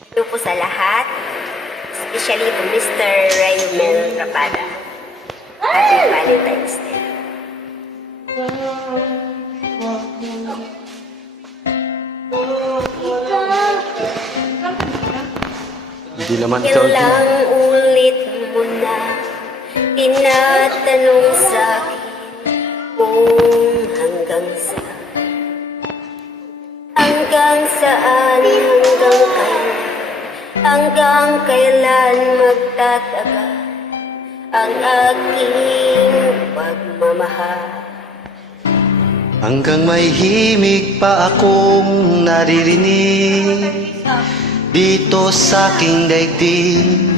Ito po sa lahat, especially to Mr. Raymond Rapada. Happy Valentine's Day. Hindi naman ikaw. Ilang ulit mo na tinatanong sa akin kung hanggang saan, hanggang kailan magtatagal ang aking pagmamahal. Hanggang may himig pa akong naririnig dito sa aking daigdig,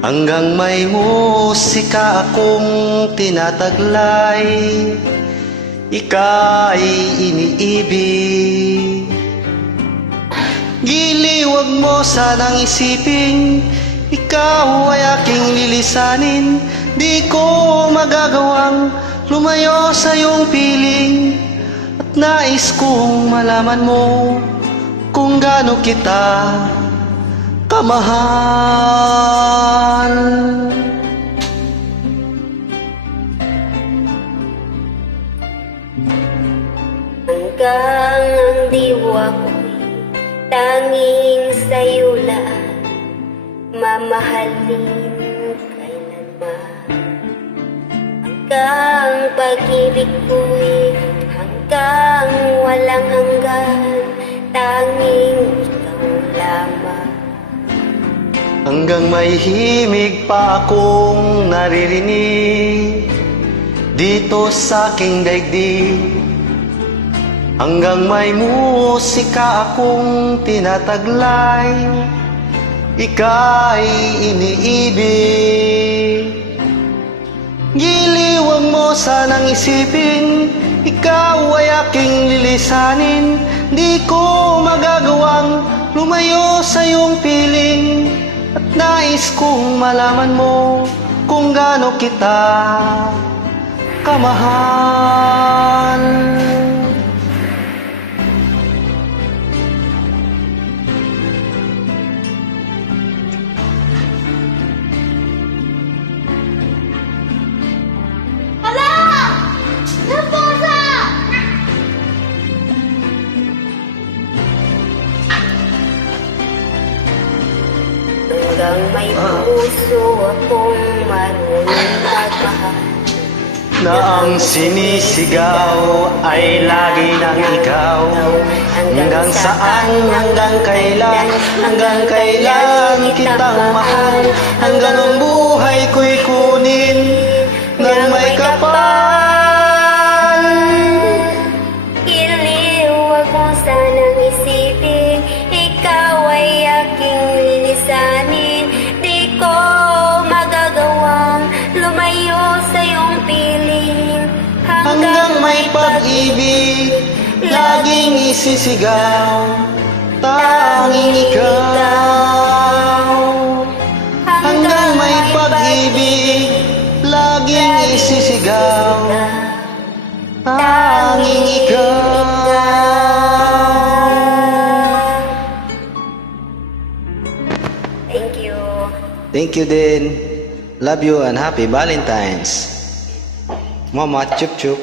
hanggang may musika akong tinataglay, ika'y iniibig. Giliwag mo sanang isipin, ikaw ay aking lilisanin. Di ko magagawang lumayo sa iyong piling, at nais kong malaman mo kung gaano kita kamahal. Hanggang ang diwa ko'y tanging sa'yo lang mamahalin kailanman. Hanggang pag-ibig ko'y hanggang walang hanggan, tanging ikaw lamang. Hanggang may himig pa akong naririnig dito sa aking daigdig, hanggang may musika akong tinataglay, ika'y iniibig. Giliwag mo sanang isipin, ikaw ay aking lilisanin. Di ko magagawang lumayo sa iyong piling, at nais kong malaman mo kung gaano kita kamahal. Hanggang may puso akong marunong magmahal, Na ang sinisigaw ay lagi ng ikaw. Hanggang saan, hanggang kailan kitang mahal, hanggang ang buhay ko'y kunin ng may kapal. Iliwag mo sanang isipin, ikaw ay aking lilisanin. Di ko magagawang lumayo sa iyong piling, Hanggang may pag-ibig laging isisigaw, tanging ikaw. Hanggang may pag-ibig laging isisigaw, tanging ikaw. Thank you. Thank you din. Love you and happy Valentine's. Mama, chup chup.